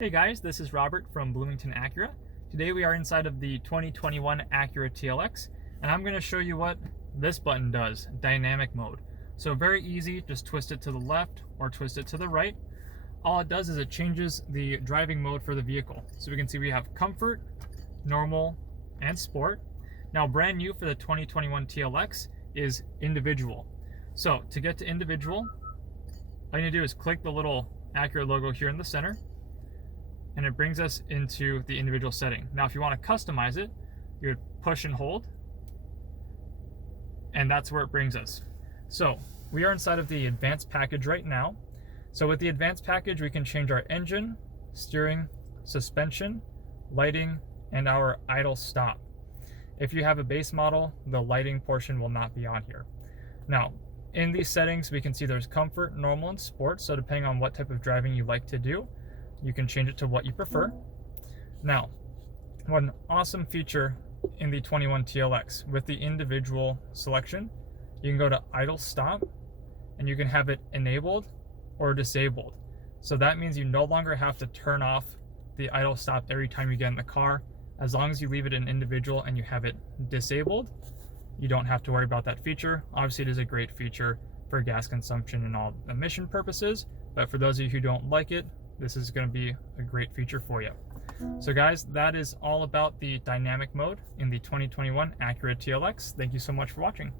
Hey guys, this is Robert from Bloomington Acura. Today we are inside of the 2021 Acura TLX, and I'm going to show you what this button does, dynamic mode. So very easy, just twist it to the left or twist it to the right. All it does is it changes the driving mode for the vehicle. So we can see we have comfort, normal, and sport. Now brand new for the 2021 TLX is individual. So to get to individual, all you need to do is click the little Acura logo here in the center, and it brings us into the individual setting. Now, if you want to customize it, you would push and hold, and that's where it brings us. So we are inside of the advanced package right now. So with the advanced package, we can change our engine, steering, suspension, lighting, and our idle stop. If you have a base model, the lighting portion will not be on here. Now, in these settings, we can see there's comfort, normal, and sport. So depending on what type of driving you like to do, you can change it to what you prefer. Now, one awesome feature in the 21 TLX with the individual selection, you can go to idle stop and you can have it enabled or disabled. So that means you no longer have to turn off the idle stop every time you get in the car. As long as you leave it in individual and you have it disabled, you don't have to worry about that feature. Obviously, it is a great feature for gas consumption and all emission purposes, but for those of you who don't like it, this is going to be a great feature for you. So guys, that is all about the dynamic mode in the 2021 Acura TLX. Thank you so much for watching.